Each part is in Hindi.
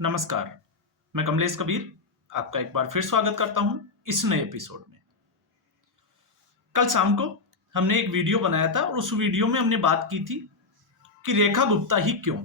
नमस्कार, मैं कमलेश कबीर आपका एक बार फिर स्वागत करता हूं इस नए एपिसोड में। कल शाम को हमने एक वीडियो बनाया था और उस वीडियो में हमने बात की थी कि रेखा गुप्ता ही क्यों।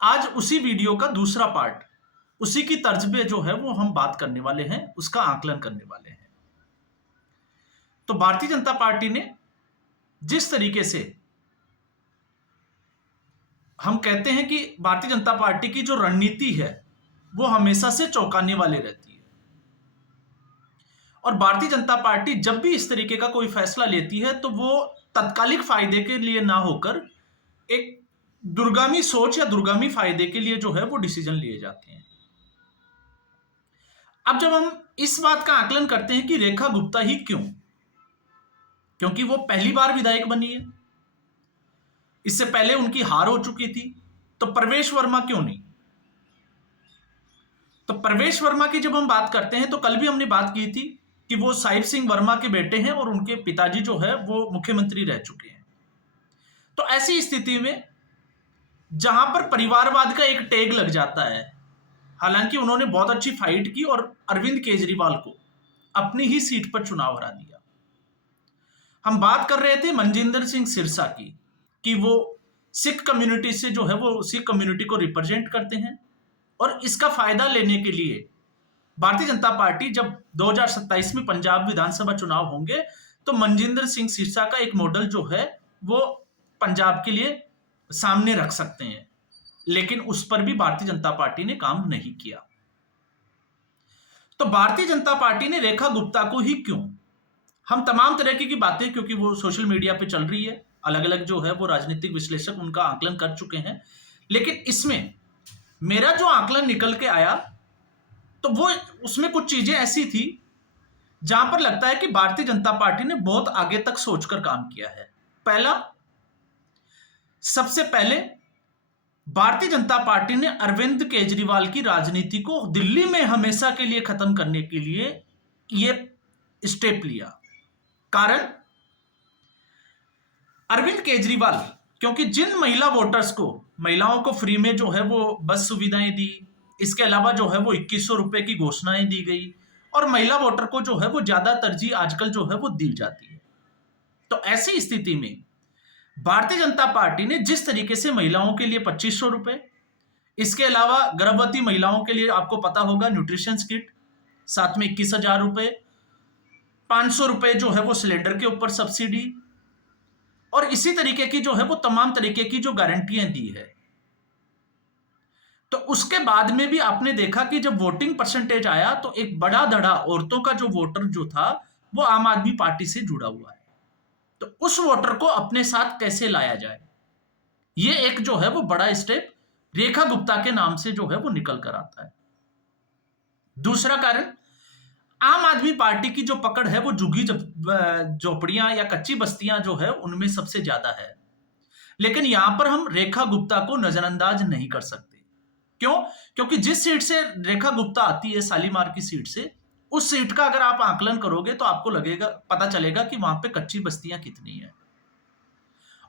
आज उसी वीडियो का दूसरा पार्ट, उसी की तर्ज पे जो है वो हम बात करने वाले हैं, उसका आकलन करने वाले हैं। तो भारतीय जनता पार्टी ने जिस तरीके से, हम कहते हैं कि भारतीय जनता पार्टी की जो रणनीति है वो हमेशा से चौंकाने वाली रहती है। और भारतीय जनता पार्टी जब भी इस तरीके का कोई फैसला लेती है तो वो तत्कालिक फायदे के लिए ना होकर एक दूरगामी सोच या दूरगामी फायदे के लिए जो है वो डिसीजन लिए जाते हैं। अब जब हम इस बात का आकलन करते हैं कि रेखा गुप्ता ही क्यों, क्योंकि वो पहली बार विधायक बनी है, इससे पहले उनकी हार हो चुकी थी, तो प्रवेश वर्मा क्यों नहीं। तो प्रवेश वर्मा की जब हम बात करते हैं तो कल भी हमने बात की थी कि वो साहिब सिंह वर्मा के बेटे हैं और उनके पिताजी जो है वो मुख्यमंत्री रह चुके हैं। तो ऐसी स्थिति में जहां पर परिवारवाद का एक टैग लग जाता है, हालांकि उन्होंने बहुत अच्छी फाइट की और अरविंद केजरीवाल को अपनी ही सीट पर चुनाव हरा दिया। हम बात कर रहे थे मनजिंदर सिंह सिरसा की कि वो सिख कम्युनिटी से जो है वो सिख कम्युनिटी को रिप्रेजेंट करते हैं और इसका फायदा लेने के लिए भारतीय जनता पार्टी जब 2027 में पंजाब विधानसभा चुनाव होंगे तो मनजिंदर सिंह सिरसा का एक मॉडल जो है वो पंजाब के लिए सामने रख सकते हैं, लेकिन उस पर भी भारतीय जनता पार्टी ने काम नहीं किया। तो भारतीय जनता पार्टी ने रेखा गुप्ता को ही क्यों, हम तमाम तरह की बातें, क्योंकि वो सोशल मीडिया पे चल रही है, अलग अलग जो है वो राजनीतिक विश्लेषक उनका आकलन कर चुके हैं, लेकिन इसमें मेरा जो आकलन निकल के आया तो वो उसमें कुछ चीजें ऐसी थी जहां पर लगता है कि भारतीय जनता पार्टी ने बहुत आगे तक सोचकर काम किया है। पहला, सबसे पहले भारतीय जनता पार्टी ने अरविंद केजरीवाल की राजनीति को दिल्ली में हमेशा के लिए खत्म करने के लिए ये स्टेप लिया। कारण, अरविंद केजरीवाल, क्योंकि जिन महिला वोटर्स को, महिलाओं को फ्री में जो है वो बस सुविधाएं दी, इसके अलावा जो है वो 2100 रुपए की घोषणाएं दी गई और महिला वोटर को जो है वो ज्यादा तरजीह आजकल जो है वो दी जाती है। तो ऐसी स्थिति में भारतीय जनता पार्टी ने जिस तरीके से महिलाओं के लिए 2500 रुपए, इसके अलावा गर्भवती महिलाओं के लिए आपको पता होगा न्यूट्रिशन किट, साथ में 21,000 रुपए, 500 रुपए जो है वो सिलेंडर के ऊपर सब्सिडी और इसी तरीके की जो है वो तमाम तरीके की जो गारंटियां दी है। तो उसके बाद में भी आपने देखा कि जब वोटिंग परसेंटेज आया तो एक बड़ा धड़ा औरतों का जो वोटर जो था वो आम आदमी पार्टी से जुड़ा हुआ है। तो उस वोटर को अपने साथ कैसे लाया जाए, ये एक जो है वो बड़ा स्टेप रेखा गुप्ता के नाम से जो है वो निकल कर आता है। दूसरा कारण, आम आदमी पार्टी की जो पकड़ है वो झुग्गी झोपड़ियां या कच्ची बस्तियां जो है उनमें सबसे ज्यादा है, लेकिन यहां पर हम रेखा गुप्ता को नजरअंदाज नहीं कर सकते। क्यों? क्योंकि जिस सीट से रेखा गुप्ता आती है, शालीमार की सीट से, उस सीट का अगर आप आकलन करोगे तो आपको लगेगा, पता चलेगा कि वहां पे कच्ची बस्तियां कितनी है।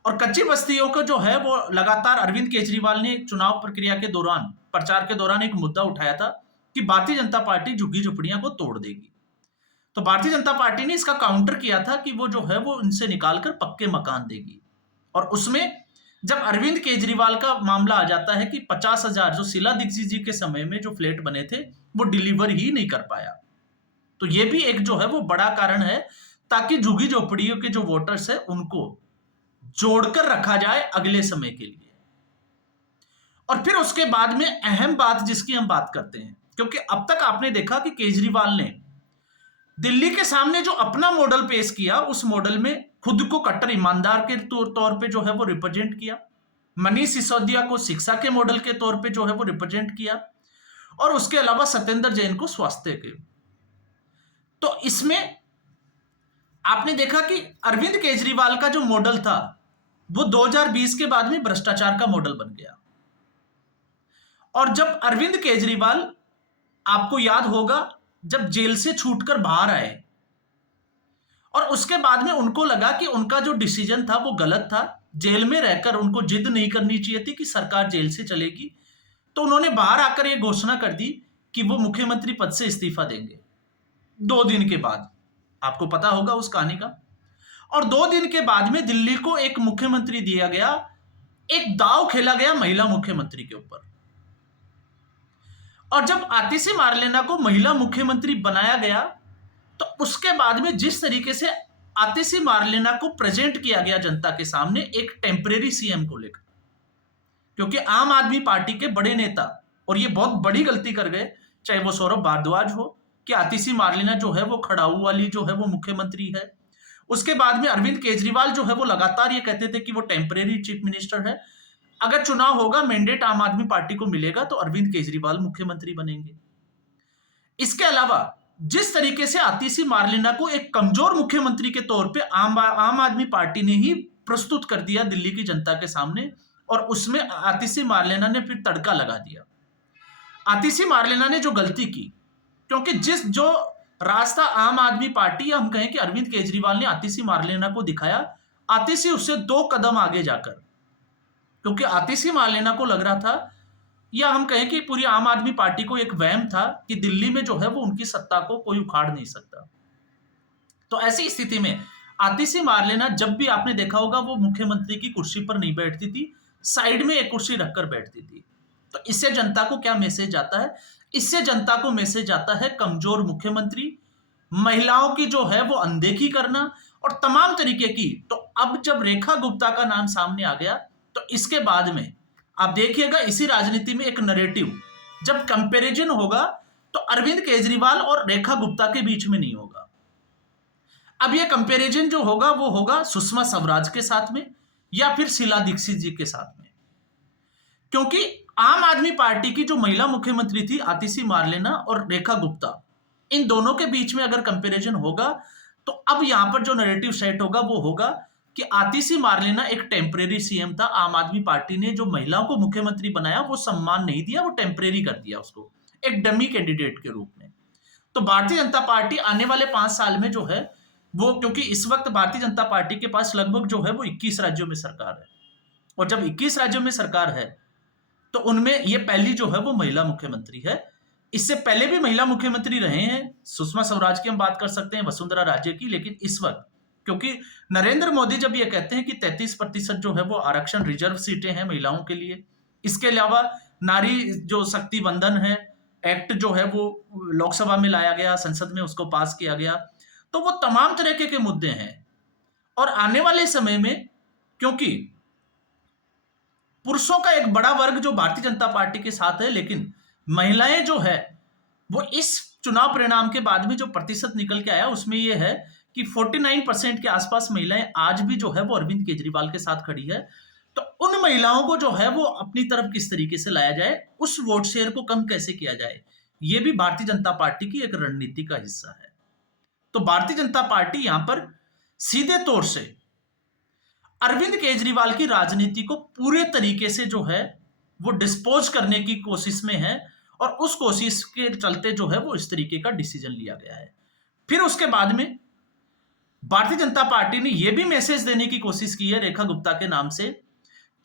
और कच्ची बस्तियों को जो है वो लगातार अरविंद केजरीवाल ने चुनाव प्रक्रिया के दौरान, प्रचार के दौरान एक मुद्दा उठाया था कि भारतीय जनता पार्टी झुग्गी झोपड़ियां को तोड़ देगी। तो भारतीय जनता पार्टी ने इसका काउंटर किया था कि वो जो है वो इनसे निकालकर पक्के मकान देगी। और उसमें जब अरविंद केजरीवाल का मामला आ जाता है कि 50,000 जो शीला दीक्षित जी के समय में जो फ्लैट बने थे वो डिलीवर ही नहीं कर पाया, तो ये भी एक जो है वो बड़ा कारण है ताकि झुग्गी झोपड़ियों के जो वोटर्स है उनको जोड़कर रखा जाए अगले समय के लिए। और फिर उसके बाद में अहम बात जिसकी हम बात करते हैं, क्योंकि अब तक आपने देखा कि केजरीवाल ने दिल्ली के सामने जो अपना मॉडल पेश किया उस मॉडल में खुद को कट्टर ईमानदार के तौर पे जो है वो रिप्रेजेंट किया, मनीष सिसोदिया को शिक्षा के मॉडल के तौर पे जो है वो रिप्रेजेंट किया और उसके अलावा सत्येंद्र जैन को स्वास्थ्य के। तो इसमें आपने देखा कि अरविंद केजरीवाल का जो मॉडल था वो 2020 के बाद में भ्रष्टाचार का मॉडल बन गया। और जब अरविंद केजरीवाल, आपको याद होगा, जब जेल से छूटकर बाहर आए और उसके बाद में उनको लगा कि उनका जो डिसीजन था वो गलत था, जेल में रहकर उनको जिद नहीं करनी चाहिए थी कि सरकार जेल से चलेगी, तो उन्होंने बाहर आकर यह घोषणा कर दी कि वो मुख्यमंत्री पद से इस्तीफा देंगे 2 दिन के बाद। आपको पता होगा उस कहानी का। और 2 दिन के बाद में दिल्ली को एक मुख्यमंत्री दिया गया, एक दांव खेला गया महिला मुख्यमंत्री के ऊपर। और जब आतिशी मार्लेना को महिला मुख्यमंत्री बनाया गया, तो उसके बाद में जिस तरीके से आतिशी मार्लेना को प्रेजेंट किया गया जनता के सामने एक टेम्परेरी सीएम को लेकर, क्योंकि आम आदमी पार्टी के बड़े नेता, और ये बहुत बड़ी गलती कर गए, चाहे वो सौरभ भारद्वाज हो, कि आतिशी मार्लेना जो है वो खड़ाऊ वाली जो है वो मुख्यमंत्री है। उसके बाद में अरविंद केजरीवाल जो है वो लगातार ये कहते थे कि वो टेम्परेरी चीफ मिनिस्टर है, अगर चुनाव होगा, मैंडेट आम आदमी पार्टी को मिलेगा तो अरविंद केजरीवाल मुख्यमंत्री बनेंगे। इसके अलावा जिस तरीके से आतिशी मार्लेना को एक कमजोर मुख्यमंत्री के तौर पे आम आदमी पार्टी ने ही प्रस्तुत कर दिया दिल्ली की जनता के सामने, और उसमें आतिशी मार्लेना ने फिर तड़का लगा दिया। आतिशी मार्लेना ने जो गलती की, क्योंकि जो रास्ता आम आदमी पार्टी या हम कहें कि अरविंद केजरीवाल ने आतिशी मार्लेना को दिखाया, आतिशी उससे 2 कदम आगे जाकर, क्योंकि आतिशी मार्लेना को लग रहा था, या हम कहें कि पूरी आम आदमी पार्टी को एक वहम था कि दिल्ली में जो है वो उनकी सत्ता को कोई उखाड़ नहीं सकता। तो ऐसी स्थिति में आतिशी मार्लेना, जब भी आपने देखा होगा, वो मुख्यमंत्री की कुर्सी पर नहीं बैठती थी, साइड में एक कुर्सी रखकर बैठती थी। तो इससे जनता को क्या मैसेज आता है? इससे जनता को मैसेज आता है कमजोर मुख्यमंत्री, महिलाओं की जो है वो अनदेखी करना और तमाम तरीके की। तो अब जब रेखा गुप्ता का नाम सामने आ गया, तो इसके बाद में आप देखिएगा इसी राजनीति में एक नैरेटिव, जब कंपैरिजन होगा तो अरविंद केजरीवाल और रेखा गुप्ता के बीच में नहीं होगा। अब यह कंपैरिजन जो होगा वो होगा सुषमा स्वराज के साथ में या फिर शीला दीक्षित जी के साथ में, क्योंकि आम आदमी पार्टी की जो महिला मुख्यमंत्री थी आतिशी मार्लेना और रेखा गुप्ता, इन दोनों के बीच में अगर कंपैरिजन होगा, तो अब यहां पर जो नैरेटिव सेट होगा वो होगा कि आतिशी मार्लेना एक टेम्परेरी सीएम था। आम आदमी पार्टी ने जो महिलाओं को मुख्यमंत्री बनाया वो सम्मान नहीं दिया, वो टेम्परेरी कर दिया उसको एक डमी कैंडिडेट के रूप में। तो भारतीय जनता पार्टी आने वाले 5 साल में जो है वो, क्योंकि इस वक्त भारतीय जनता पार्टी के पास लगभग जो है वो 21 राज्यों में सरकार है, और जब 21 राज्यों में सरकार है तो उनमें ये पहली जो है वो महिला मुख्यमंत्री है। इससे पहले भी महिला मुख्यमंत्री रहे हैं, सुषमा स्वराज की हम बात कर सकते हैं, वसुंधरा राजे की, लेकिन इस वक्त क्योंकि नरेंद्र मोदी जब ये कहते हैं कि 33% जो है वो आरक्षण रिजर्व सीटें हैं महिलाओं के लिए, इसके अलावा नारी जो शक्ति वंदन है एक्ट जो है वो लोकसभा में लाया गया, संसद में उसको पास किया गया, तो वो तमाम तरह के मुद्दे हैं। और आने वाले समय में, क्योंकि पुरुषों का एक बड़ा वर्ग जो भारतीय जनता पार्टी के साथ है, लेकिन महिलाएं जो है वो इस चुनाव परिणाम के बाद में जो प्रतिशत निकल के आया उसमें ये है कि 49% के आसपास महिलाएं आज भी जो है वो अरविंद केजरीवाल के साथ खड़ी है। तो उन महिलाओं को जो है वो अपनी तरफ किस तरीके से लाया जाए, उस वोट शेयर को कम कैसे किया जाए, ये भी भारतीय जनता पार्टी की एक रणनीति का हिस्सा है। तो भारतीय जनता पार्टी यहां पर सीधे तौर से अरविंद केजरीवाल की राजनीति को पूरे तरीके से जो है वो डिस्पोज करने की कोशिश में है, और उस कोशिश के चलते जो है वो इस तरीके का डिसीजन लिया गया है। फिर उसके बाद में भारतीय जनता पार्टी ने यह भी मैसेज देने की कोशिश की है रेखा गुप्ता के नाम से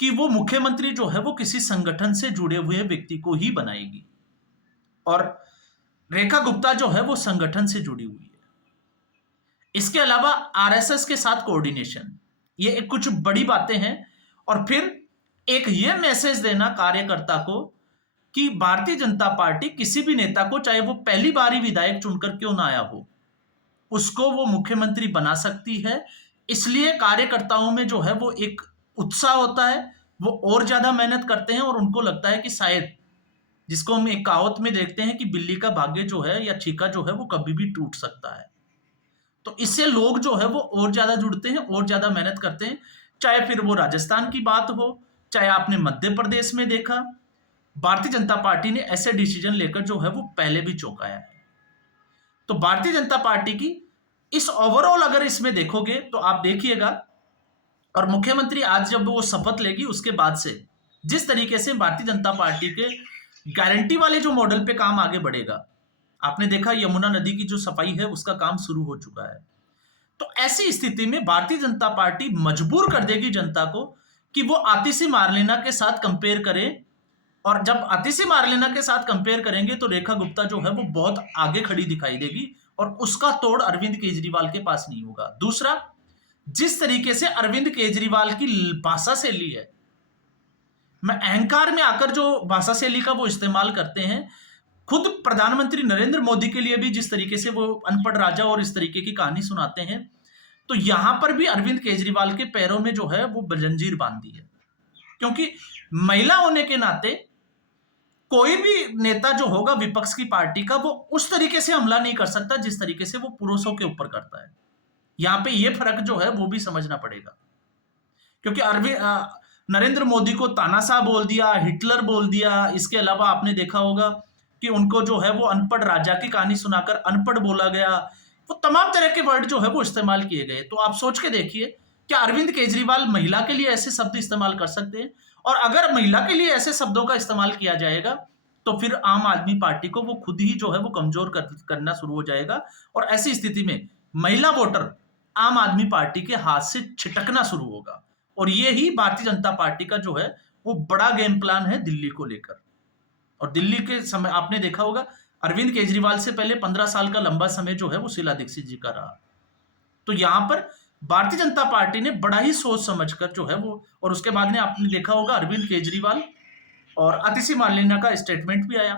कि वो मुख्यमंत्री जो है वो किसी संगठन से जुड़े हुए व्यक्ति को ही बनाएगी, और रेखा गुप्ता जो है वो संगठन से जुड़ी हुई है। इसके अलावा आरएसएस के साथ कोऑर्डिनेशन, ये कुछ बड़ी बातें हैं। और फिर एक ये मैसेज देना कार्यकर्ता को कि भारतीय जनता पार्टी किसी भी नेता को, चाहे वो पहली बार ही विधायक चुनकर क्यों ना आया हो, उसको वो मुख्यमंत्री बना सकती है। इसलिए कार्यकर्ताओं में जो है वो एक उत्साह होता है, वो और ज्यादा मेहनत करते हैं, और उनको लगता है कि शायद, जिसको हम एक कहावत में देखते हैं कि बिल्ली का भाग्य जो है या छीका जो है वो कभी भी टूट सकता है। तो इससे लोग जो है वो और ज्यादा जुड़ते हैं, और ज्यादा मेहनत करते हैं। चाहे फिर वो राजस्थान की बात हो, चाहे आपने मध्य प्रदेश में देखा, भारतीय जनता पार्टी ने ऐसे डिसीजन लेकर जो है वो पहले भी चौंकाया है। तो भारतीय जनता पार्टी की इस ओवरऑल अगर इसमें देखोगे तो आप देखिएगा, और मुख्यमंत्री आज जब वो शपथ लेगी उसके बाद से जिस तरीके से भारतीय जनता पार्टी के गारंटी वाले जो मॉडल पे काम आगे बढ़ेगा, आपने देखा यमुना नदी की जो सफाई है उसका काम शुरू हो चुका है। तो ऐसी स्थिति में भारतीय जनता पार्टी मजबूर कर देगी जनता को कि वो आतिशी मार्लेना के साथ कंपेयर करे और जब अतिशी मार्लेना के साथ कंपेयर करेंगे तो रेखा गुप्ता जो है वो बहुत आगे खड़ी दिखाई देगी और उसका तोड़ अरविंद केजरीवाल के पास नहीं होगा। दूसरा, जिस तरीके से अरविंद केजरीवाल की भाषा शैली है, मैं अहंकार में आकर जो भाषा शैली का वो इस्तेमाल करते हैं, खुद प्रधानमंत्री नरेंद्र मोदी के लिए भी जिस तरीके से वो अनपढ़ राजा और इस तरीके की कहानी सुनाते हैं, तो यहां पर भी अरविंद केजरीवाल के पैरों में जो है वो जंजीर बांध दी है। क्योंकि महिला होने के नाते कोई भी नेता जो होगा विपक्ष की पार्टी का, वो उस तरीके से हमला नहीं कर सकता जिस तरीके से वो पुरुषों के ऊपर करता है। यहां पे ये फर्क जो है वो भी समझना पड़ेगा। क्योंकि नरेंद्र मोदी को तानाशाह बोल दिया, हिटलर बोल दिया, इसके अलावा आपने देखा होगा कि उनको जो है वो अनपढ़ राजा की कहानी सुनाकर अनपढ़ बोला गया। वो तमाम तरह के वर्ड जो है वो इस्तेमाल किए गए। तो आप सोच के देखिए, क्या अरविंद केजरीवाल महिला के लिए ऐसे शब्द इस्तेमाल कर सकते हैं? और अगर महिला के लिए ऐसे शब्दों का इस्तेमाल किया जाएगा तो फिर आम आदमी पार्टी को वो खुद ही जो है वो कमजोर करना शुरू हो जाएगा और ऐसी स्थिति में महिला वोटर आम आदमी पार्टी के हाथ से छिटकना शुरू होगा। और ये ही भारतीय जनता पार्टी का जो है वो बड़ा गेम प्लान है दिल्ली को लेकर। और दिल्ली के समय आपने देखा होगा, अरविंद केजरीवाल से पहले 15 साल का लंबा समय जो है वो शीला दीक्षित जी का रहा। तो यहां पर भारतीय जनता पार्टी ने बड़ा ही सोच समझकर जो है वो, और उसके बाद ने आपने देखा होगा अरविंद केजरीवाल और अतिशी मार्लेना का स्टेटमेंट भी आया,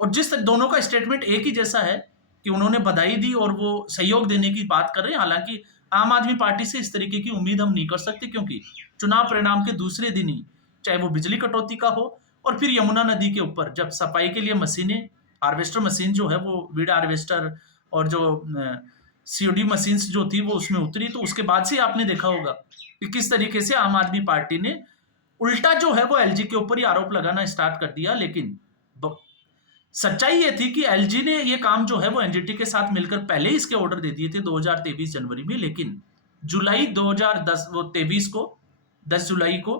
और जिस दोनों का स्टेटमेंट एक ही जैसा है कि उन्होंने बधाई दी और वो सहयोग देने की बात कर रहे हैं। हालांकि आम आदमी पार्टी से इस तरीके की उम्मीद हम नहीं कर सकते, क्योंकि चुनाव परिणाम के दूसरे दिन ही चाहे वो बिजली कटौती का हो और फिर यमुना नदी के ऊपर जब सफाई के लिए मशीनें, हार्वेस्टर मशीन जो है वो वीड हार्वेस्टर और जो सीओडी मशीन्स जो थी वो उसमें उतरी, तो उसके बाद से आपने देखा होगा कि किस तरीके से आम आदमी पार्टी ने उल्टा जो है वो एलजी के ऊपर ही आरोप लगाना स्टार्ट कर दिया। लेकिन सच्चाई ये थी कि एलजी ने ये काम जो है वो एनजीटी के साथ मिलकर पहले ही इसके ऑर्डर दे दिए थे 2023 जनवरी में, लेकिन जुलाई 2023 को 10 जुलाई को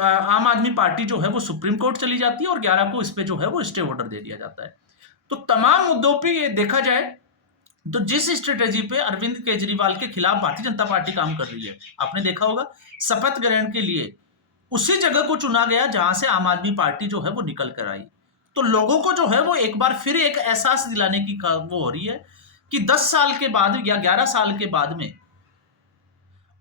आम आदमी पार्टी जो है वो सुप्रीम कोर्ट चली जाती है और 11 को इस पे जो है वो स्टे ऑर्डर दे दिया जाता है। तो तमाम मुद्दों पे ये देखा जाए तो जिस स्ट्रेटेजी पे अरविंद केजरीवाल के खिलाफ भारतीय जनता पार्टी काम कर रही है, आपने देखा होगा शपथ ग्रहण के लिए उसी जगह को चुना गया जहां से आम आदमी पार्टी जो है वो निकल कर आई। तो लोगों को जो है वो एक बार फिर एक एहसास दिलाने की वो हो रही है कि 10 साल के बाद या 11 साल के बाद में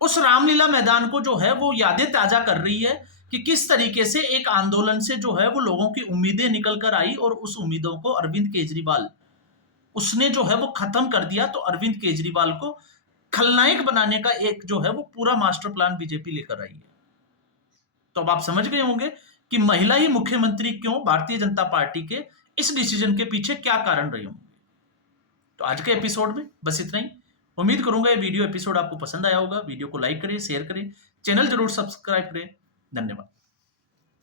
उस रामलीला मैदान को जो है वो यादें ताजा कर रही है कि किस तरीके से एक आंदोलन से जो है वो लोगों की उम्मीदें निकल कर आई और उस उम्मीदों को अरविंद केजरीवाल उसने जो है वो खत्म कर दिया। तो अरविंद केजरीवाल को खलनायक बनाने का एक जो है वो पूरा मास्टर प्लान बीजेपी लेकर आई है। तो अब आप समझ गए होंगे कि महिला ही मुख्यमंत्री क्यों भारतीय जनता पार्टी के इस डिसीजन के पीछे क्या कारण रहे होंगे। तो आज के एपिसोड में बस इतना ही। उम्मीद करूंगा ये वीडियो एपिसोड आपको पसंद आया होगा। वीडियो को लाइक करें, शेयर करें, चैनल जरूर सब्सक्राइब करें। धन्यवाद।